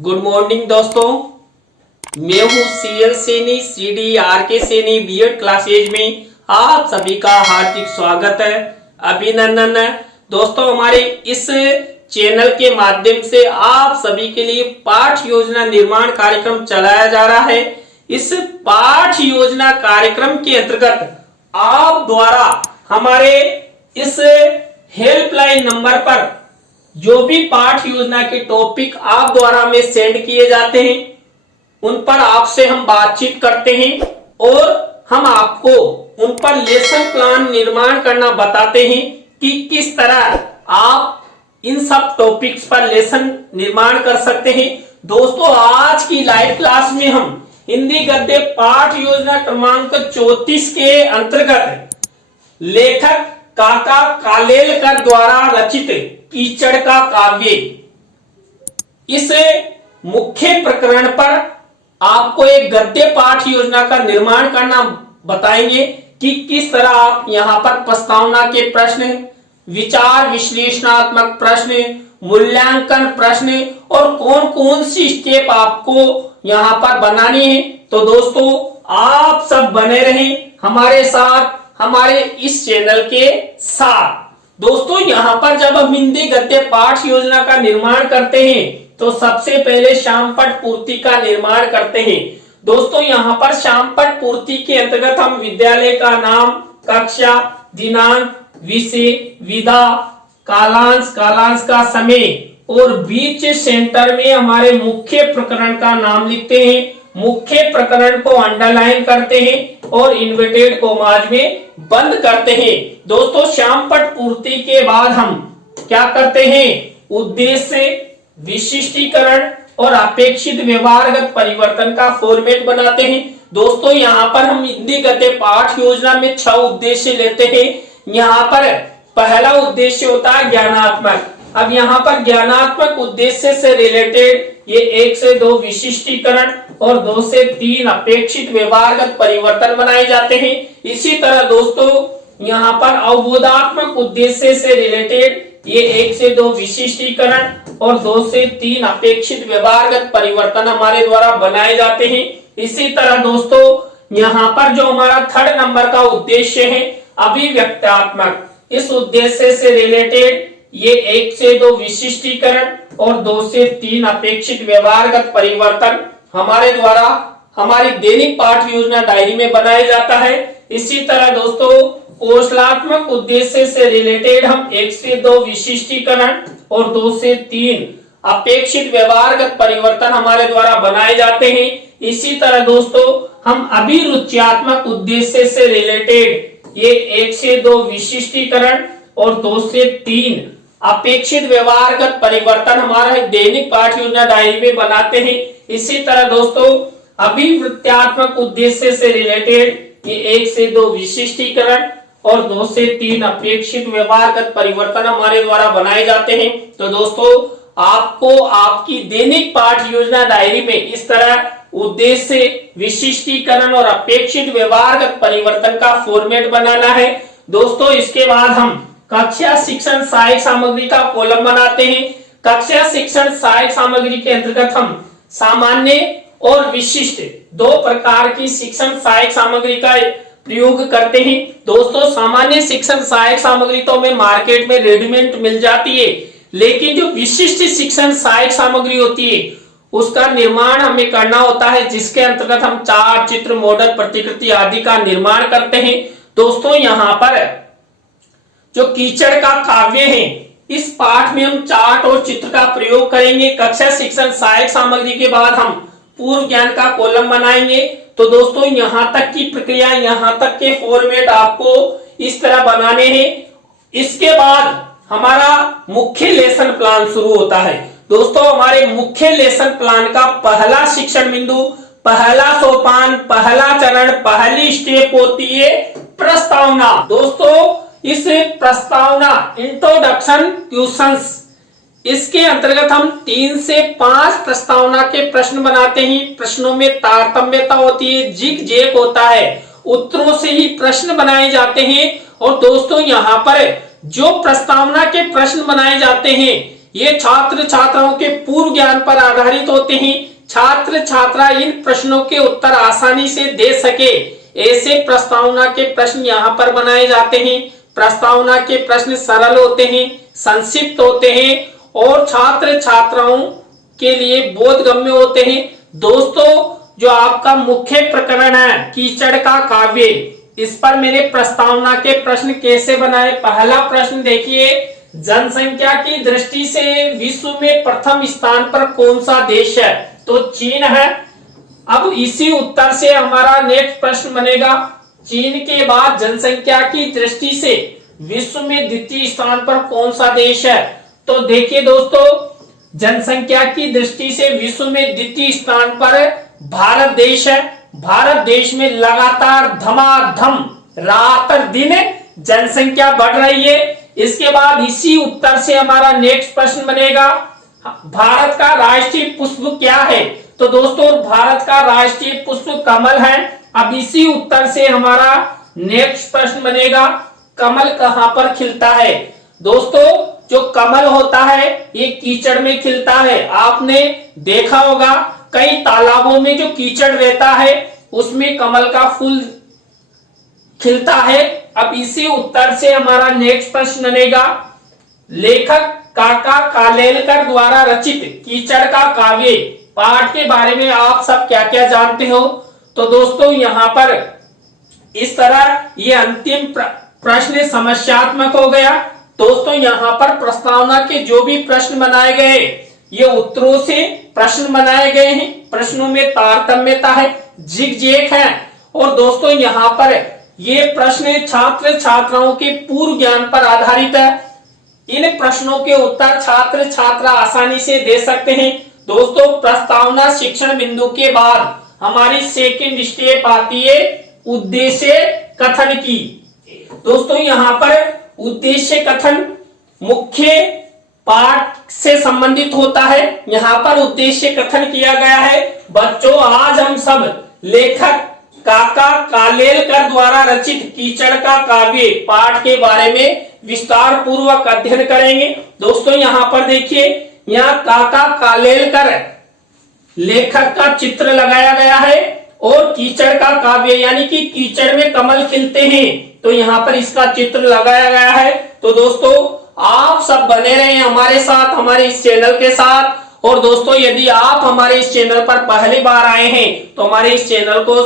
Good morning दोस्तों, मैं हूँ CL Saini CDRK Saini BEd classes में आप सभी का हार्दिक स्वागत है, अभिनंदन है। दोस्तों, हमारे इस चैनल के माध्यम से आप सभी के लिए पाठ योजना निर्माण कार्यक्रम चलाया जा रहा है। इस पाठ योजना कार्यक्रम के अंतर्गत आप द्वारा हमारे इस हेल्पलाइन नंबर पर जो भी पाठ योजना के टॉपिक आप द्वारा हमें सेंड किए जाते हैं, उन पर आपसे हम बातचीत करते हैं और हम आपको उन पर लेसन प्लान निर्माण करना बताते हैं कि किस तरह आप इन सब टॉपिक्स पर लेसन निर्माण कर सकते हैं। दोस्तों, आज की लाइव क्लास में हम हिंदी गद्य पाठ योजना क्रमांक 34 के अंतर्गत लेखक काका कालेलकर द्वारा रचित कीचड़ का काव्य, इस मुख्य प्रकरण पर आपको एक गद्य पाठ योजना का निर्माण करना बताएंगे कि किस तरह आप यहाँ पर प्रस्तावना के प्रश्न, विचार विश्लेषणात्मक प्रश्न, मूल्यांकन प्रश्न और कौन कौन सी स्टेप आपको यहाँ पर बनानी है। तो दोस्तों, आप सब बने रहें हमारे साथ, हमारे इस चैनल के साथ। दोस्तों, यहाँ पर जब हम हिंदी गद्य पाठ योजना का निर्माण करते हैं तो सबसे पहले शामपट पूर्ति का निर्माण करते हैं। दोस्तों, यहाँ पर शामपट पूर्ति के अंतर्गत हम विद्यालय का नाम, कक्षा, दिनांक, विषय, विधा, कालांश, कालांश का समय और बीच सेंटर में हमारे मुख्य प्रकरण का नाम लिखते हैं। मुख्य प्रकरण को अंडरलाइन करते हैं और इन्वर्टेड कोमाज में बंद करते हैं। दोस्तों, शामपट पूर्ति के बाद हम क्या करते हैं? उद्देश्य, विशिष्टीकरण और अपेक्षित व्यवहारगत परिवर्तन का फॉर्मेट बनाते हैं। दोस्तों, यहाँ पर हम हिंदी गद्य पाठ योजना में 6 उद्देश्य लेते हैं। यहाँ पर पहला उद्देश्य होता है ज्ञानात्मक। अब यहाँ पर ज्ञानात्मक उद्देश्य से रिलेटेड ये 1 से 2 विशिष्टीकरण और 2 से 3 अपेक्षित व्यवहारगत परिवर्तन बनाए जाते हैं। इसी तरह दोस्तों, यहाँ पर अवबोधात्मक उद्देश्य से रिलेटेड ये 1 से 2 विशिष्टीकरण और 2 से 3 अपेक्षित व्यवहारगत परिवर्तन हमारे द्वारा बनाए जाते हैं। इसी तरह दोस्तों, यहाँ पर जो हमारा 3rd नंबर का उद्देश्य है अभिव्यक्त्यात्मक, इस उद्देश्य से रिलेटेड ये 1 से 2 विशिष्टीकरण और 2 से 3 अपेक्षित व्यवहारगत परिवर्तन हमारे द्वारा हमारी दैनिक पाठ योजना डायरी में बनाया जाता है। इसी तरह दोस्तों, कौशलात्मक उद्देश्य से रिलेटेड हम 1 से 2 विशिष्टीकरण और 2 से 3 अपेक्षित व्यवहारगत परिवर्तन हमारे द्वारा बनाए जाते हैं। इसी तरह दोस्तों, हम अभिरुच्यात्मक उद्देश्य से रिलेटेड ये 1 से 2 विशिष्टीकरण और 2 से 3 अपेक्षित व्यवहारगत परिवर्तन हमारा दैनिक पाठ योजना डायरी में बनाते हैं। इसी तरह दोस्तों, अभिवृत्त्यात्मक उद्देश्य से रिलेटेड ये 1 से 2 विशिष्टीकरण और 2 से 3 अपेक्षित व्यवहारगत परिवर्तन हमारे द्वारा बनाए जाते हैं। तो दोस्तों, आपको आपकी दैनिक पाठ योजना डायरी में इस तरह उद्देश्य, विशिष्टीकरण और अपेक्षित व्यवहारगत परिवर्तन का फॉर्मेट बनाना है। दोस्तों, इसके बाद हम कक्षा शिक्षण सहायक सामग्री का कॉलम बनाते हैं। कक्षा शिक्षण सहायक सामग्री के अंतर्गत हम सामान्य और विशिष्ट 2 प्रकार की शिक्षण सहायक सामग्री का प्रयोग करते हैं। दोस्तों, सामान्य शिक्षण सहायक सामग्री तो हमें मार्केट में रेडीमेड मिल जाती है, लेकिन जो विशिष्ट शिक्षण सहायक सामग्री होती है उसका निर्माण हमें करना होता है, जिसके अंतर्गत हम चार्ट, चित्र, मॉडल, प्रतिकृति आदि का निर्माण करते हैं। दोस्तों, यहाँ पर जो कीचड़ का काव्य है, इस पाठ में हम चार्ट और चित्र का प्रयोग करेंगे। कक्षा शिक्षण सहायक सामग्री के बाद हम पूर्व ज्ञान का कॉलम बनाएंगे। तो दोस्तों, यहाँ तक की प्रक्रिया, यहाँ तक के फॉर्मेट आपको इस तरह बनाने हैं। इसके बाद हमारा मुख्य लेसन प्लान शुरू होता है। दोस्तों, हमारे मुख्य लेसन प्लान का पहला शिक्षण बिंदु, पहला सोपान, पहला चरण, पहली स्टेप होती है प्रस्तावना। दोस्तों, इस प्रस्तावना, इंट्रोडक्शन क्वेश्चंस, इसके अंतर्गत हम 3 से 5 प्रस्तावना के प्रश्न बनाते हैं। प्रश्नों में तारतम्यता होती है, जिग जैग होता है, उत्तरों से ही प्रश्न बनाए जाते हैं। और दोस्तों, यहाँ पर जो प्रस्तावना के प्रश्न बनाए जाते हैं ये छात्र छात्राओं के पूर्व ज्ञान पर आधारित होते हैं। छात्र छात्रा इन प्रश्नों के उत्तर आसानी से दे सके ऐसे प्रस्तावना के प्रश्न यहाँ पर बनाए जाते हैं। प्रस्तावना के प्रश्न सरल होते हैं, संक्षिप्त होते हैं और छात्र छात्राओं के लिए बोधगम्य होते हैं। दोस्तों, जो आपका मुख्य प्रकरण है कीचड़ का काव्य, इस पर मैंने प्रस्तावना के प्रश्न कैसे बनाए। पहला प्रश्न देखिए, जनसंख्या की दृष्टि से विश्व में प्रथम स्थान पर कौन सा देश है? तो चीन है। अब इसी उत्तर से हमारा नेक्स्ट प्रश्न बनेगा, चीन के बाद जनसंख्या की दृष्टि से विश्व में द्वितीय स्थान पर कौन सा देश है? तो देखिए दोस्तों, जनसंख्या की दृष्टि से विश्व में द्वितीय स्थान पर भारत देश है। भारत देश में लगातार धमाधम रात दिन जनसंख्या बढ़ रही है। इसके बाद इसी उत्तर से हमारा नेक्स्ट प्रश्न बनेगा, भारत का राष्ट्रीय पुष्प क्या है? तो दोस्तों, भारत का राष्ट्रीय पुष्प कमल है। अब इसी उत्तर से हमारा नेक्स्ट प्रश्न बनेगा, कमल कहां पर खिलता है? दोस्तों, जो कमल होता है ये कीचड़ में खिलता है। आपने देखा होगा कई तालाबों में जो कीचड़ रहता है उसमें कमल का फूल खिलता है। अब इसी उत्तर से हमारा नेक्स्ट प्रश्न बनेगा, लेखक काका कालेलकर द्वारा रचित कीचड़ का काव्य पाठ के बारे में आप सब क्या क्या जानते हो? तो दोस्तों, यहाँ पर इस तरह ये अंतिम प्रश्न समस्यात्मक हो गया। दोस्तों, यहाँ पर प्रस्तावना के जो भी प्रश्न बनाए गए ये उत्तरों से प्रश्न बनाए गए हैं। प्रश्नों में तारतम्यता है, जिग-जैग है। और दोस्तों, यहाँ पर ये प्रश्न छात्र छात्राओं के पूर्व ज्ञान पर आधारित है। इन प्रश्नों के उत्तर छात्र छात्रा आसानी से दे सकते हैं। दोस्तों, प्रस्तावना शिक्षण बिंदु के बाद हमारी सेकंड स्टेप आती है उद्देश्य कथन की। दोस्तों, यहाँ पर उद्देश्य कथन मुख्य पाठ से संबंधित होता है। यहाँ पर उद्देश्य कथन किया गया है, बच्चों आज हम सब लेखक काका कालेलकर द्वारा रचित कीचड़ का काव्य पाठ के बारे में विस्तार पूर्वक अध्ययन करेंगे। दोस्तों, यहाँ पर देखिए, यहाँ काका कालेलकर लेखक का चित्र लगाया गया है और कीचड़ का काव्य यानी कि कीचड़ में कमल खिलते हैं, तो यहाँ पर इसका चित्र लगाया गया है। तो दोस्तों, आप सब बने रहे हमारे साथ, हमारे इस चैनल के साथ। और दोस्तों, यदि आप हमारे इस चैनल पर पहली बार आए हैं तो हमारे इस चैनल को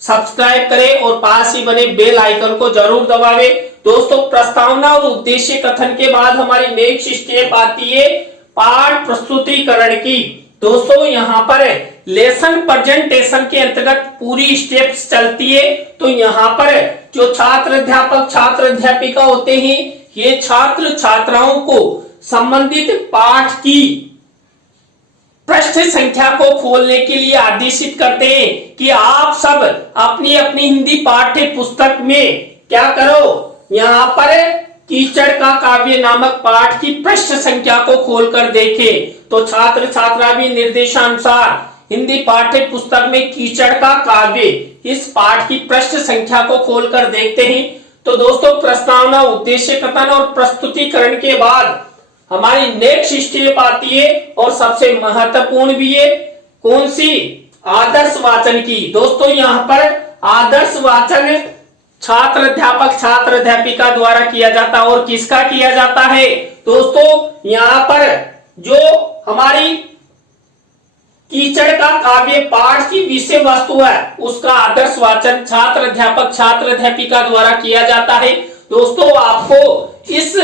सब्सक्राइब करें और पास ही बने बेल आइकन को जरूर दबावें। दोस्तों, प्रस्तावना और उद्देश्य कथन के बाद हमारी नेक्स्ट स्टेप आती है पाठ प्रस्तुतिकरण की। दोस्तों, यहाँ पर लेसन प्रेजेंटेशन के अंतर्गत पूरी स्टेप्स चलती है। तो यहाँ पर जो छात्र अध्यापक छात्र अध्यापिका होते हैं ये छात्र छात्राओं को संबंधित पाठ की पृष्ठ संख्या को खोलने के लिए आदेशित करते हैं कि आप सब अपनी अपनी हिंदी पाठ्य पुस्तक में क्या करो, यहाँ पर कीचड़ का काव्य नामक पाठ की पृष्ठ संख्या को खोलकर देखें। तो छात्र छात्रा भी निर्देशानुसार हिंदी पाठ्य पुस्तक में कीचड़ का काव्य इस पाठ की पृष्ठ संख्या को खोलकर देखते हैं। तो दोस्तों, प्रस्तावना उद्देश्य कथन और प्रस्तुतिकरण के बाद हमारी नेक्स्ट स्टेप आती है और सबसे महत्वपूर्ण भी है, कौन सी? आदर्श वाचन की। दोस्तों, यहाँ पर आदर्श वाचन छात्र अध्यापक छात्र अध्यापिका द्वारा किया जाता है। और किसका किया जाता है? दोस्तों, यहाँ पर जो हमारी कीचड़ का काव्य पाठ की विषय वस्तु है उसका आदर्श वाचन छात्र अध्यापक छात्र अध्यापिका द्वारा किया जाता है। दोस्तों, आपको इस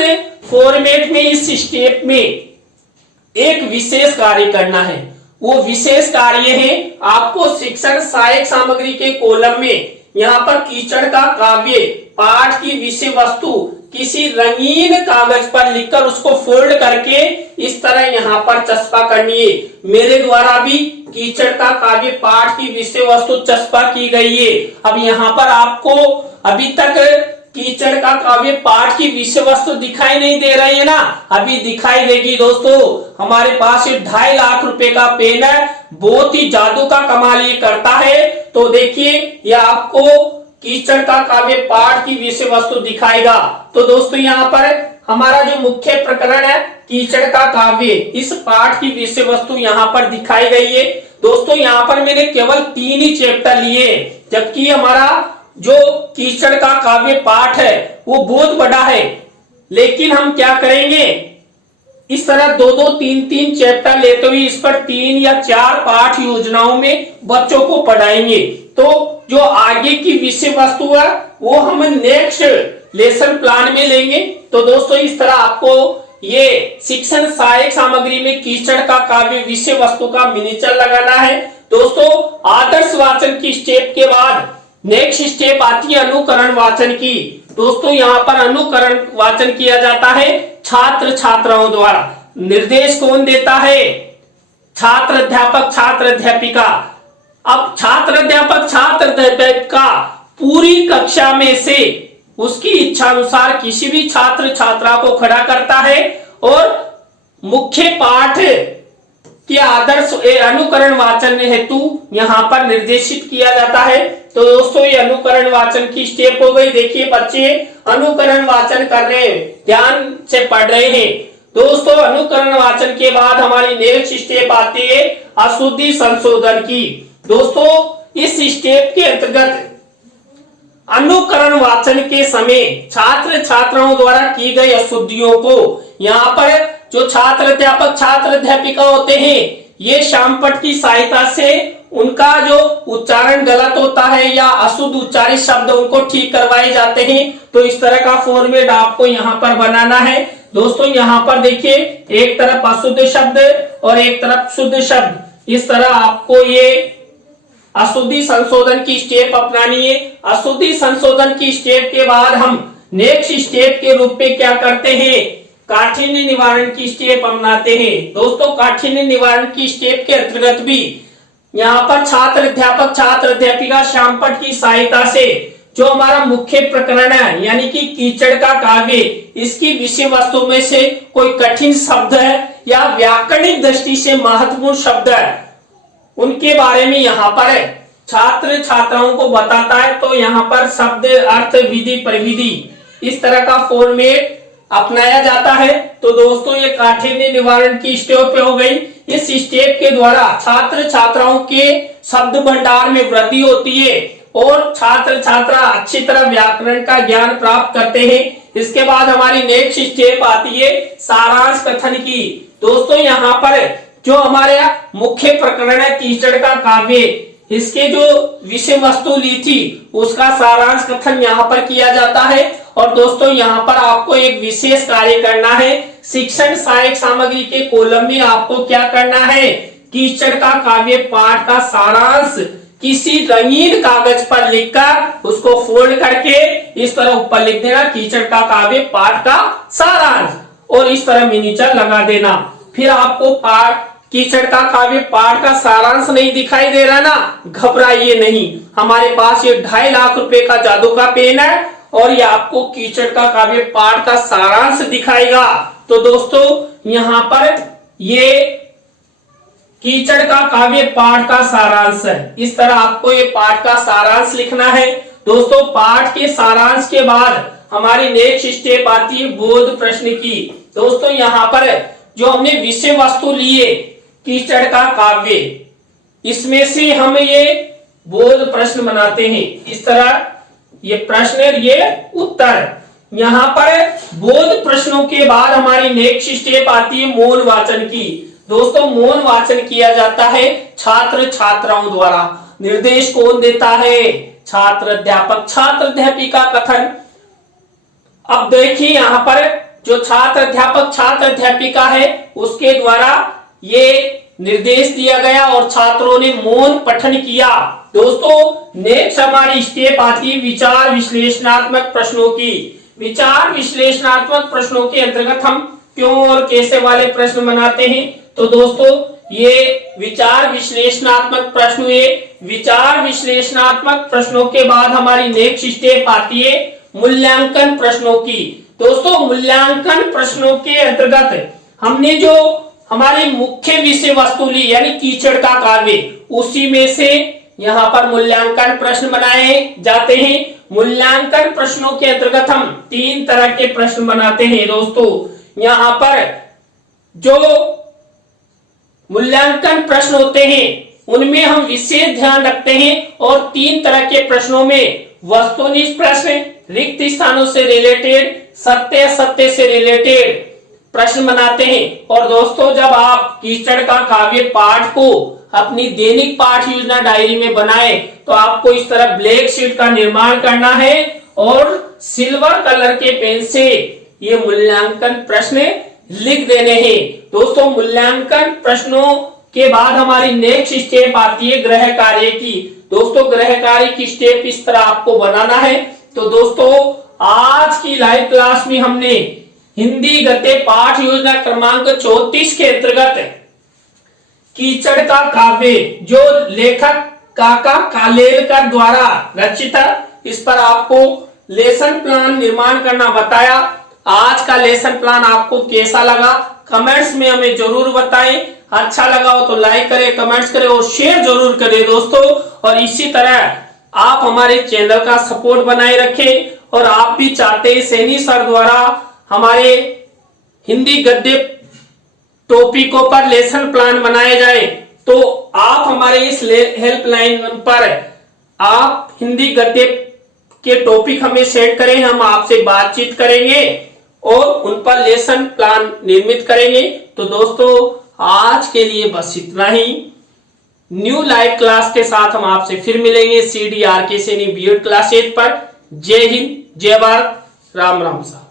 फॉर्मेट में इस स्टेप में एक विशेष कार्य करना है। वो विशेष कार्य है आपको शिक्षण सहायक सामग्री के कॉलम में यहाँ पर कीचड़ का काव्य पाठ की विषय वस्तु किसी रंगीन कागज पर लिखकर उसको फोल्ड करके इस तरह यहाँ पर चस्पा करनी है। मेरे द्वारा भी कीचड़ का काव्य पाठ की विषय वस्तु चस्पा की गई है। अब यहाँ पर आपको अभी तक कीचड़ का काव्य पाठ की विषय वस्तु दिखाई नहीं दे रही है ना, अभी दिखाई देगी। दोस्तों, हमारे पास ये 2.5 लाख रुपए का पेन है, बहुत ही जादू का कमाल ये करता है। तो देखिए, ये आपको कीचड़ का काव्य पाठ की विषय वस्तु दिखाएगा। तो दोस्तों, यहाँ पर हमारा जो मुख्य प्रकरण है कीचड़ का काव्य, इस पाठ की विषय वस्तु यहाँ पर दिखाई गई है। दोस्तों यहाँ पर मैंने केवल 3 ही चैप्टर लिए, जबकि हमारा जो कीचड़ का काव्य पाठ है वो बहुत बड़ा है। लेकिन हम क्या करेंगे, इस तरह 2-2, 3-3 चैप्टर लेते हुए इस पर 3 या 4 पाठ योजनाओं में बच्चों को पढ़ाएंगे। तो जो आगे की विषय वस्तु है वो हम नेक्स्ट लेसन प्लान में लेंगे। तो दोस्तों इस तरह आपको ये शिक्षण सहायक सामग्री में कीचड़ का काव्य विषय वस्तु का मिनीचर लगाना है। दोस्तों आदर्श वाचन की स्टेप के बाद नेक्स्ट स्टेप आती है अनुकरण वाचन की। दोस्तों यहाँ पर अनुकरण वाचन किया जाता है छात्र छात्राओं द्वारा। निर्देश कौन देता है, छात्र अध्यापक छात्र अध्यापिका। अब छात्र अध्यापक छात्र अध्यापिका पूरी कक्षा में से उसकी इच्छा अनुसार किसी भी छात्र छात्रा को खड़ा करता है और मुख्य पाठ के आदर्श अनुकरण वाचन हेतु यहाँ पर निर्देशित किया जाता है। तो दोस्तों ये अनुकरण वाचन की स्टेप हो गई। देखिए बच्चे अनुकरण वाचन कर रहे हैं, ध्यान से पढ़ रहे हैं। दोस्तों अनुकरण वाचन के बाद हमारी नेक्स्ट स्टेप आती है अशुद्धि संशोधन की। दोस्तों इस स्टेप के अंतर्गत अनुकरण वाचन के समय छात्र छात्राओं द्वारा की गई अशुद्धियों को, यहाँ पर जो छात्र अध्यापक छात्र अध्यापिका होते हैं ये शामपट की सहायता से उनका जो उच्चारण गलत होता है या अशुद्ध उच्चारित शब्द उनको ठीक करवाए जाते हैं। तो इस तरह का फॉर्मेट आपको यहाँ पर बनाना है। दोस्तों यहाँ पर देखिए एक तरफ अशुद्ध शब्द और एक तरफ शुद्ध शब्द, इस तरह आपको ये अशुद्धि संशोधन की स्टेप अपनानी है। अशुद्धि संशोधन की स्टेप के बाद हम नेक्स्ट स्टेप के रूप में क्या करते हैं, काठिन्य निवारण की स्टेप अपनाते हैं। दोस्तों काठिन्य निवारण की स्टेप के अंतर्गत भी यहाँ पर छात्र अध्यापक छात्र अध्यापिका शामपट की सहायता से जो हमारा मुख्य प्रकरण है यानी कि कीचड़ का काव्य, इसकी विषय वस्तु में से कोई कठिन शब्द है या व्याकरणिक दृष्टि से महत्वपूर्ण शब्द है उनके बारे में यहाँ पर छात्र छात्राओं को बताता है। तो यहाँ पर शब्द अर्थ विधि प्रविधि इस तरह का फॉर्मेट अपनाया जाता है। तो दोस्तों ये काठिन्य निवारण की स्टेप पे हो गई। इस स्टेप के द्वारा छात्र छात्राओं के शब्द भंडार में वृद्धि होती है और छात्र छात्रा अच्छी तरह व्याकरण का ज्ञान प्राप्त करते हैं। इसके बाद हमारी नेक्स्ट स्टेप आती है सारांश कथन की। दोस्तों यहाँ पर जो हमारे मुख्य प्रकरण है कीचड़ का काव्य, इसके जो विषय वस्तु ली थी उसका सारांश कथन यहाँ पर किया जाता है। और दोस्तों यहाँ पर आपको एक विशेष कार्य करना है, शिक्षण सहायक सामग्री के कॉलम में आपको क्या करना है, कीचड़ का काव्य पाठ का सारांश किसी रंगीन कागज पर लिखकर उसको फोल्ड करके इस तरह ऊपर लिख देना कीचड़ का काव्य पाठ का सारांश और इस तरह मिनीचर लगा देना। फिर आपको पाठ कीचड़ का काव्य पाठ का सारांश नहीं दिखाई दे रहा ना, घबराइए नहीं, हमारे पास ये 2.5 लाख रुपए का जादू का पेन है और ये आपको कीचड़ का काव्य पाठ का सारांश दिखाएगा। तो दोस्तों यहाँ पर ये कीचड़ का काव्य पाठ का सारांश है, इस तरह आपको ये पाठ का सारांश लिखना है। दोस्तों पाठ के सारांश के बाद हमारी नेक्स्ट स्टेप आती है बोध प्रश्न की। दोस्तों यहाँ पर जो हमने विषय वस्तु लिए कीचड़ का काव्य, इसमें से हम ये बोध प्रश्न बनाते हैं। इस तरह ये प्रश्न ये उत्तर। यहाँ पर बोध प्रश्नों के बाद हमारी नेक्स्ट स्टेप आती है मौन वाचन की। दोस्तों मौन वाचन किया जाता है छात्र छात्राओं द्वारा। निर्देश कौन देता है, छात्र अध्यापक छात्र अध्यापिका कथन। अब देखिए यहाँ पर जो छात्र अध्यापक छात्र अध्यापिका है उसके द्वारा ये निर्देश दिया गया और छात्रों ने मौन पठन किया। दोस्तों नेक्स्ट हमारी स्टेप आती है विचार विश्लेषणात्मक प्रश्नों की। विचार विश्लेषणात्मक प्रश्नों के अंतर्गत हम क्यों और कैसे वाले प्रश्न बनाते हैं। तो दोस्तों ये विचार विश्लेषणात्मक प्रश्न हुए। विचार विश्लेषणात्मक प्रश्नों के बाद हमारी नेक्स्ट स्टेप आती है मूल्यांकन प्रश्नों की। दोस्तों मूल्यांकन प्रश्नों के अंतर्गत हमने जो हमारी मुख्य विषय वस्तु ली यानी कीचड़ का काव्य, उसी में से यहाँ पर मूल्यांकन प्रश्न बनाए जाते हैं। मूल्यांकन प्रश्नों के अंतर्गत हम 3 तरह के प्रश्न बनाते हैं दोस्तों। यहाँ पर जो मूल्यांकन प्रश्न होते हैं उनमें हम विशेष ध्यान रखते हैं और 3 तरह के प्रश्नों में वस्तुनिष्ठ प्रश्न, रिक्त स्थानों से रिलेटेड, सत्य असत्य से रिलेटेड प्रश्न बनाते हैं। और दोस्तों जब आप कीचड़ का काव्य पाठ को अपनी दैनिक पाठ योजना डायरी में बनाए तो आपको इस तरह ब्लैक शीट का निर्माण करना है और सिल्वर कलर के पेन से ये मूल्यांकन प्रश्न लिख देने हैं। दोस्तों मूल्यांकन प्रश्नों के बाद हमारी नेक्स्ट स्टेप आती है गृह कार्य की। दोस्तों गृह कार्य की स्टेप इस तरह आपको बनाना है। तो दोस्तों आज की लाइव क्लास में हमने हिंदी गद्य पाठ योजना क्रमांक 34 के अंतर्गत कीचड़ का काव्य जो लेखक काका कालेलकर द्वारा रचित है, इस पर आपको लेसन प्लान निर्माण करना बताया। आज का लेसन प्लान आपको कैसा लगा कमेंट्स में हमें जरूर बताएं। अच्छा लगा हो तो लाइक करें, कमेंट्स करें और शेयर जरूर करें दोस्तों। और इसी तरह आप हमारे चैनल का सपोर्ट बनाए रखें और आप भी चाहते हैं सैनी सर द्वारा हमारे हिंदी गद्य टॉपिकों पर लेसन प्लान बनाए जाए तो आप हमारे इस हेल्पलाइन पर आप हिंदी गद्य के टॉपिक हमें सेंड करें, हम आपसे बातचीत करेंगे और उन पर लेसन प्लान निर्मित करेंगे। तो दोस्तों आज के लिए बस इतना ही। न्यू लाइव क्लास के साथ हम आपसे फिर मिलेंगे CDRK सैनी बीएड क्लासेज पर। जय हिंद, जय भारत, राम राम साहब।